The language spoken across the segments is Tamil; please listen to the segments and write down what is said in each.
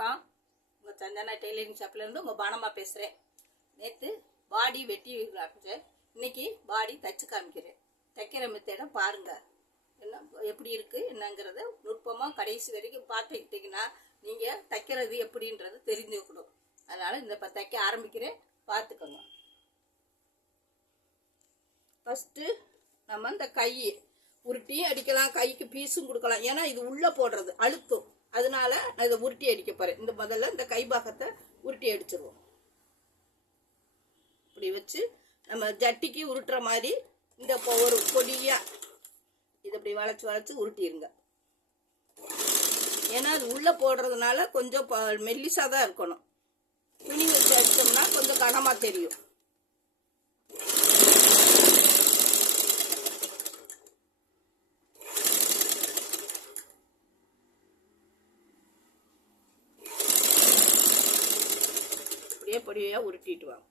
வணக்கம். உங்கள் சந்தனா டெய்லரிங் ஷாப்லேருந்து உங்கள் பானம்மா பேசுகிறேன். நேற்று பாடி வெட்டி காமிச்சேன். இன்னைக்கு பாடி தைச்சு காமிக்கிறேன். தைக்கிற மெத்தேடை பாருங்கள், என்ன எப்படி இருக்குது என்னங்கிறத நுட்பமாக கடைசி வரைக்கும் பார்த்துக்கிட்டிங்கன்னா நீங்கள் தைக்கிறது எப்படின்றது தெரிஞ்சுக்கணும். அதனால் இந்த இப்போ தைக்க ஆரம்பிக்கிறேன், பார்த்துக்கோங்க. ஃபஸ்ட்டு நம்ம இந்த கை உருட்டியும் அடிக்கலாம், கைக்கு பீஸும் கொடுக்கலாம். ஏன்னா இது உள்ளே போடுறது அழுத்தும், அதனால நான் இதை உருட்டி அடிக்க போகிறேன். இந்த முதல்ல இந்த கை பாகத்தை உருட்டி அடிச்சிருவோம். இப்படி வச்சு நம்ம ஜட்டிக்கு உருட்டுற மாதிரி இந்த ஒரு பொடியாக இதை இப்படி வளைச்சி வளைச்சி உருட்டிடுங்க. ஏன்னா அது உள்ளே போடுறதுனால கொஞ்சம் மெல்லிசாக தான் இருக்கணும். துணி வச்சு அடித்தோம்னா கொஞ்சம் கனமாக தெரியும். பொடியாக உருட்டிட்டு வாங்க.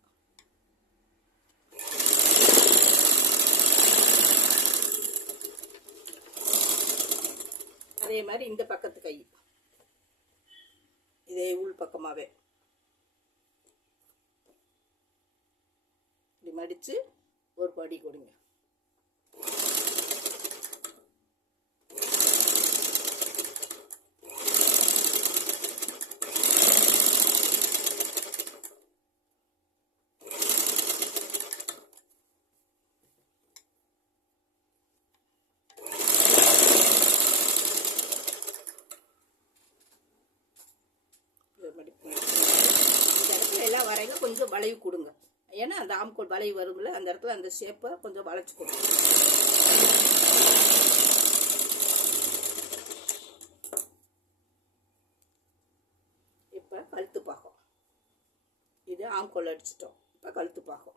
அதே மாதிரி இந்த பக்கத்து கை இதே உள் பக்கமாகவே இப்படி மடித்து ஒரு படி கொடுங்க. எல்லாம் வரையில கொஞ்சம் வளைவு கொடுங்க. ஏன்னா அந்த ஆம்கோல் வளைவு வரும்ல, அந்த இடத்துல அந்த ஷேப்பை கொஞ்சம் வளைச்சு கொடுங்க. இப்போ கழுத்து பாகம், இது ஆம்கோல் அடிச்சிட்டோம். இப்போ கழுத்து பாகம்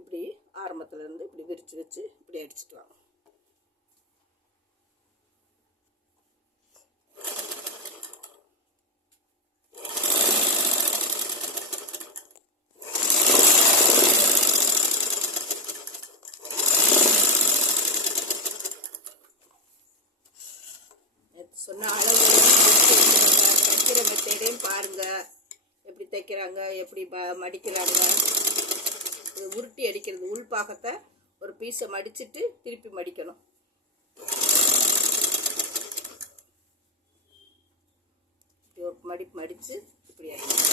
இப்படி ஆரம்பத்துல இருந்து இப்படி விரிச்சு வச்சு இப்படி அடிச்சுட்டு வாங்க. சொன்ன அளவு தைக்கிற மெத்தேடையும் பாருங்க, எப்படி தைக்கிறாங்க, எப்படி மடிக்கிறாங்க. உருட்டி அடிக்கிறது உள் பாகத்தை ஒரு பீஸை மடிச்சுட்டு திருப்பி மடிக்கணும். இப்படி ஒரு மடித்து இப்படி அடிக்கணும்.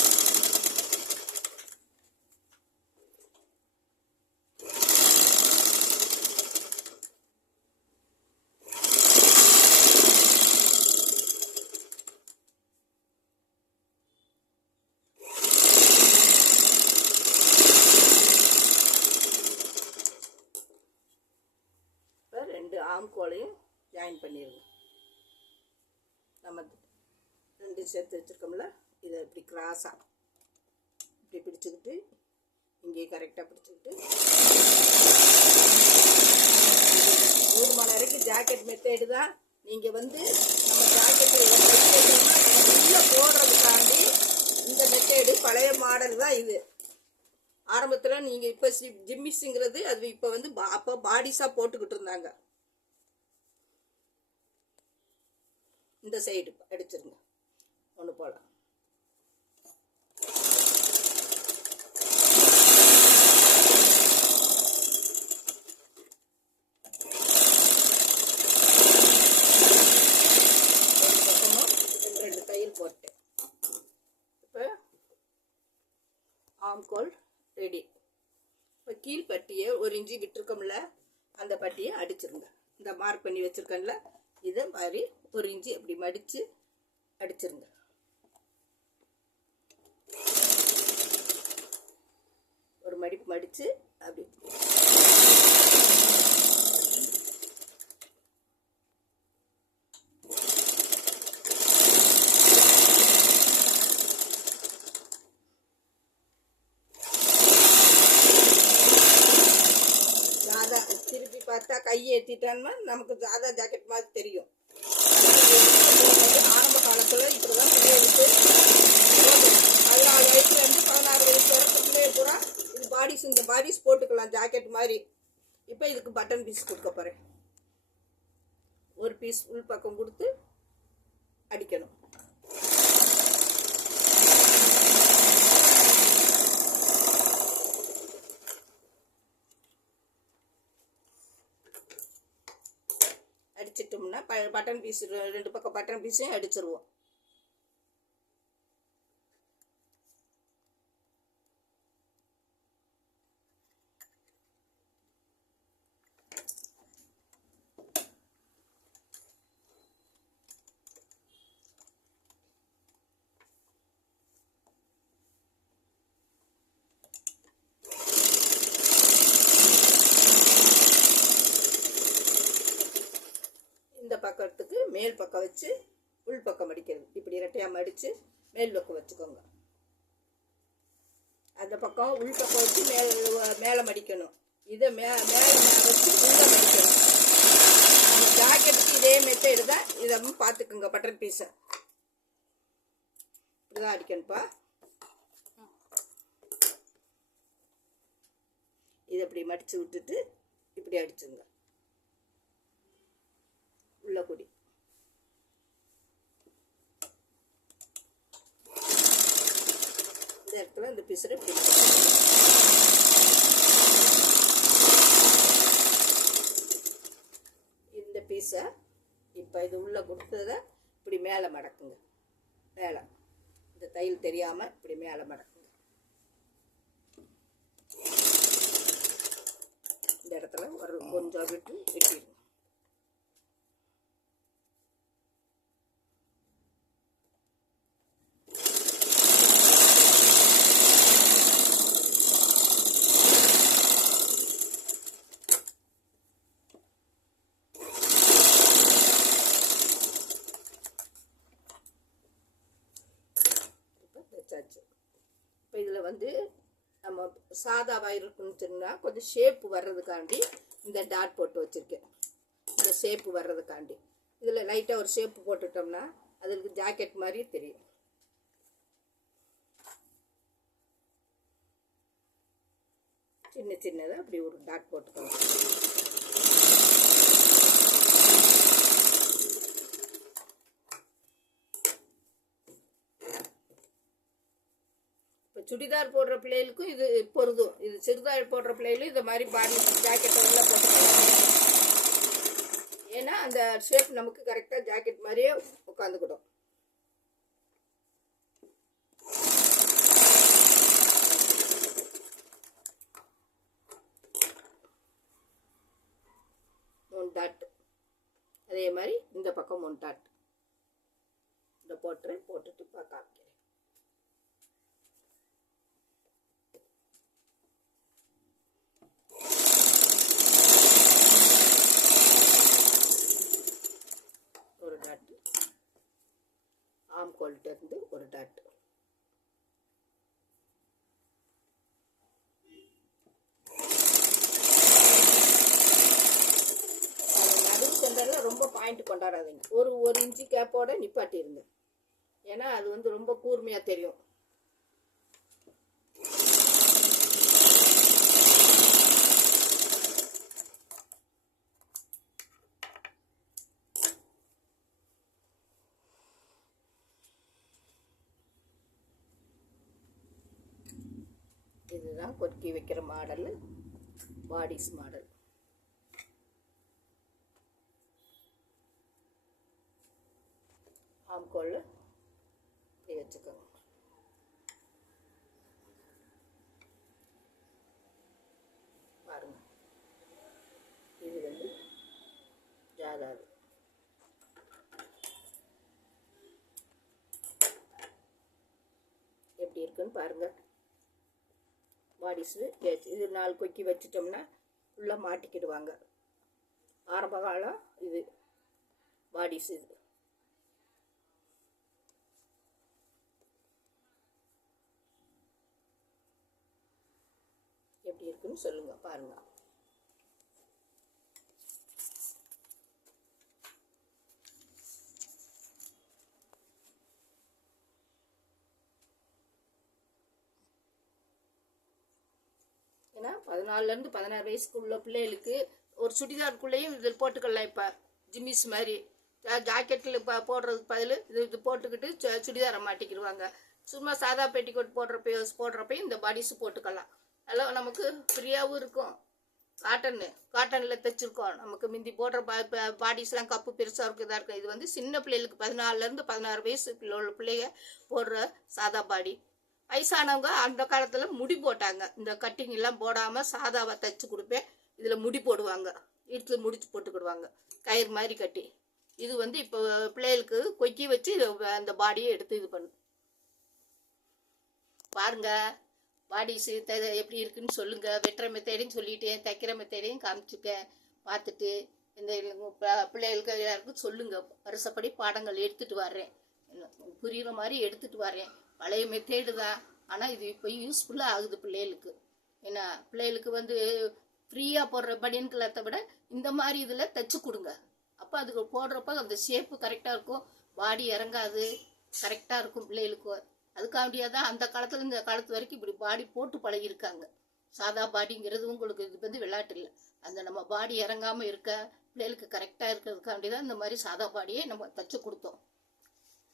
ஆம்கோலையும் ஜாயின் பண்ணிடுங்க. நம்ம ரெண்டு சேர்த்து வச்சுருக்கோம்ல, இதை இப்படி கிராஸாக இப்படி பிடிச்சிக்கிட்டு இங்கே கரெக்டாக பிடிச்சிக்கிட்டு 1 மணி நேரம் ஜாக்கெட் மெத்தேடு தான். நீங்கள் நம்ம ஜாக்கெட்டு உள்ளே போடுறதுக்காண்டி இந்த மெத்தேடு பழைய மாடல் தான் இது. ஆரம்பத்தில் நீங்கள் இப்போ ஜிம்மிஸுங்கிறது அது இப்போ அப்போ பாடிஸாக போட்டுக்கிட்டு இருந்தாங்க. இந்த சைடு அடிச்சிருங்க ஒன்று போல. ரெண்டு தையல் போட்டேன். இப்போ ஆம்கோல் ரெடி. இப்போ கீழ்பட்டியை 1 இன்ச்சு விட்டுருக்கோம்ல, அந்த பட்டியை அடிச்சிருங்க. இந்த மார்க் பண்ணி வச்சுருக்கேன்ல, இதை மாதிரி 1 இன்ச்சு அப்படி மடித்து அடிச்சிருங்க. ஒரு மடிப்பு மடித்து அப்படி சாதா திருப்பி பார்த்தா கையை ஏற்றிட்டான்னா நமக்கு சாதா ஜாக்கெட் மாதிரி தெரியும். ஆரம்ப காலத்தில் இப்படி தான் பிள்ளைகளுக்கு 14 வயசுலேருந்து 16 வயசு வரைக்கும் பிள்ளைய பூரா பாடிஸ் இந்த பாடிஸ் போட்டுக்கலாம் ஜாக்கெட் மாதிரி. இப்போ இதுக்கு பட்டன் பீஸ் கொடுக்க போகிறேன். ஒரு பீஸ் உள் பக்கம் கொடுத்து அடிக்கணும். அடிச்சிட்டோம்னா பட்டன் பீஸ் 2 பக்கம் பட்டன் பீஸையும் அடிச்சிருவோம். பக்கத்துக்கு மேல் பக்கம் வச்சு உள் பக்கம் அடிக்கிறது. இப்படி இரட்டையாக மடித்து மேல் பக்கம் வச்சுக்கோங்க. அந்த பக்கம் உள் பக்கம் வச்சு மேலே மடிக்கணும். இதை மேலே வச்சு உள்ளே மடிக்கணும். நம்ம ஜாக்கெட்டுக்கு இதே மெத்தேடு தான். இதை பார்த்துக்குங்க. பட்டன் பீஸை இப்படிதான் அடிக்கணும்ப்பா. இதை இப்படி மடித்து விட்டுட்டு இப்படி அடிச்சுங்க. உள்ள கொடி இந்த இடத்துல இந்த பிசுறு இந்த பீஸை இப்போ இது உள்ள கொடுத்ததை இப்படி மேலே மடக்குங்க. மேலே இந்த தையல் தெரியாமல் இப்படி மேலே மடக்குங்க. இந்த இடத்துல ஒரு கொஞ்சம் விட்டு வெட்டிடுங்க. இப்போ இதில் வந்து நம்ம சாதாவாக இருக்குன்னு சொன்னால் கொஞ்சம் ஷேப்பு வர்றதுக்காண்டி இந்த டாட் போட்டு வச்சுருக்கேன். இந்த ஷேப்பு வர்றதுக்காண்டி இதில் லைட்டாக ஒரு ஷேப்பு போட்டுட்டோம்னா அதுக்கு ஜாக்கெட் மாதிரி தெரியும். சின்ன சின்னதாக அப்படி ஒரு டாட் போட்டுக்கலாம். சுடிதார் போடுற பிள்ளைகளுக்கும் இது பொருதும். இது சுடிதார் போடுற பிள்ளைகளும் இந்த மாதிரி பாடி ஜாக்கெட்டை உள்ள போட்டுக்கலாம். ஏன்னா அந்த ஷேப் நமக்கு கரெக்டாக ஜாக்கெட் மாதிரியே உட்காந்துக்கிடும். மூணு டாட். அதே மாதிரி இந்த பக்கம் 3 டாட் இந்த போட்டுட்டு காமிக்கிறேன். ஒரு டாட் ஆம் கோல்ட்ட இருந்து ஒரு டாட். ரொம்ப பாயிண்ட் கொண்டாடாதீங்க. ஒரு இன்ச்சு கேப்போட நிப்பாட்டிருங்க. ஏன்னா அது வந்து ரொம்ப கூர்மையாக தெரியும். இதுதான் கொக்கி வைக்கிற மாடல், பாடிஸ் மாடல். ஆம்கோல் இப்படி வச்சுக்கோங்க. பாருங்க, இது வந்து ஜாதாது. எப்படி இருக்குன்னு பாருங்க. பாடிஸு இது 4 கொக்கி வச்சிட்டோம்னா உள்ளே மாட்டிக்கிடுவாங்க. ஆரம்ப காலம் இது பாடிஸ். இது எப்படி இருக்குன்னு சொல்லுங்க. பாருங்க. 14லேருந்து 16 வயசுக்குள்ள பிள்ளைகளுக்கு ஒரு சுடிதாருக்குள்ளேயும் இதில் போட்டுக்கலாம். இப்போ ஜிம்மிஸ் மாதிரி ஜாக்கெட்டில் இப்போ போடுறதுக்கு பதில் இது போட்டுக்கிட்டு சுடிதாரை மாட்டிக்கிடுவாங்க. சும்மா சாதா பெட்டிக்கோட் போடுறப்பையும் இந்த பாடிஸ் போட்டுக்கலாம். அதெல்லாம் நமக்கு ஃப்ரீயாகவும் இருக்கும். காட்டனில் தைச்சிருக்கோம். நமக்கு முந்தி போடுற பாடிஸ்லாம் கப்பு பெருசாக இருக்கும், இதாக இருக்கும். இது வந்து சின்ன பிள்ளைகளுக்கு 14லேருந்து 16 வயசுக்குள்ள உள்ள பிள்ளைங்க போடுற சாதா பாடி. வயசானவங்க அந்த காலத்தில் முடி போட்டாங்க. இந்த கட்டிங் எல்லாம் போடாமல் சாதாவை தைச்சி கொடுப்பேன். இதில் முடி போடுவாங்க, இழுத்து முடிச்சு போட்டுக்கிடுவாங்க கயிறு மாதிரி கட்டி. இது வந்து இப்போ பிள்ளைகளுக்கு கொக்கி வச்சு அந்த பாடியை எடுத்து இது பண்ணு பாருங்க. பாடிஸ் எப்படி இருக்குன்னு சொல்லுங்கள். வெட்டுற மெத்தேடையும் சொல்லிட்டேன், தைக்கிற மெத்தேடையும் காமிச்சுக்கேன். பார்த்துட்டு இந்த பிள்ளைகளுக்கு எல்லாருக்கும் சொல்லுங்கள். வருஷப்படி பாடங்கள் எடுத்துகிட்டு வர்றேன், புரிகிற மாதிரி எடுத்துகிட்டு வர்றேன். பழைய மெத்தேடு தான், ஆனால் இது இப்போ யூஸ்ஃபுல்லாக ஆகுது பிள்ளைகளுக்கு. ஏன்னா பிள்ளைகளுக்கு வந்து ஃப்ரீயாக போடுற பனியன் கிளாத்தை விட இந்த மாதிரி இதில் தைச்சி கொடுங்க. அப்போ அதுக்கு போடுறப்ப அந்த ஷேப்பு கரெக்டாக இருக்கும், பாடி இறங்காது, கரெக்டாக இருக்கும் பிள்ளைகளுக்கு. அதுக்காண்டியாக தான் அந்த காலத்தில் இந்த காலத்து வரைக்கும் இப்படி பாடி போட்டு பழகியிருக்காங்க. சாதா பாடிங்கிறது உங்களுக்கு இது வந்து விளையாட்டு இல்லை. அந்த நம்ம பாடி இறங்காமல் இருக்க பிள்ளைகளுக்கு கரெக்டாக இருக்கிறதுக்காண்டி தான் இந்த மாதிரி சாதா பாடியை நம்ம தைச்சி கொடுத்தோம்.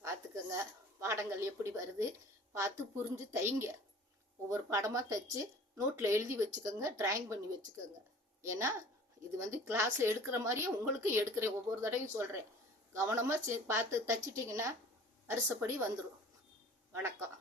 பார்த்துக்கோங்க, பாடங்கள் எப்படி வருது பார்த்து புரிஞ்சு தைங்க. ஒவ்வொரு பாடமாக தைச்சி நோட்டில் எழுதி வச்சுக்கோங்க, ட்ராயிங் பண்ணி வச்சுக்கோங்க. ஏன்னா இது வந்து கிளாஸில் எடுக்கிற மாதிரியே உங்களுக்கும் எடுக்கிறேன். ஒவ்வொரு தடவையும் சொல்கிறேன், கவனமாக பார்த்து தைச்சிட்டிங்கன்னா வருஷப்படி வந்துடும். வணக்கம்.